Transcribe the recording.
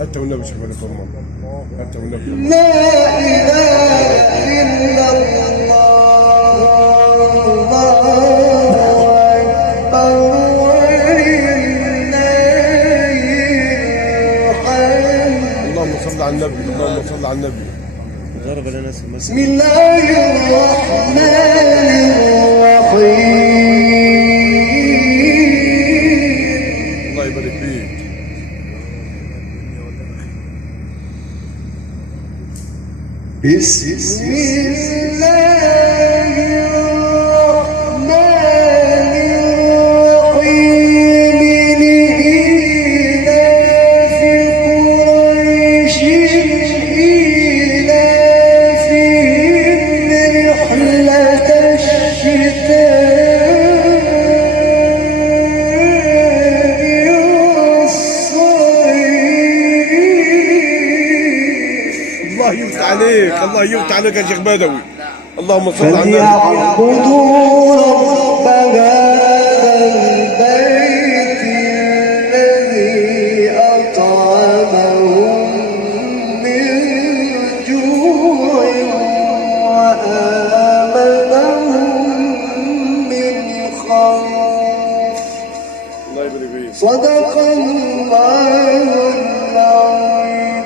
حتى والنبي شوف لك أمه، حتى والنبي. لا إله إلا الله، الله أكبر ولله الحمد. اللهم صل على النبي، اللهم صل على النبي. بسم الله الرحمن الرحيم. الله يبارك فيك. بسم الله الرحمن الرحيم. لإيلاف قريش إيلافهم رحلة الشتاء والصيف. الله يفتح عليك، الله يفتح عليك يا شيخ بدوي. اللهم صل على النبي. فليعبدوا رب هذا البيت الذي أطعمهم من جوع وآمنهم من خوف. الله يبارك فيك. صدق الله العظيم.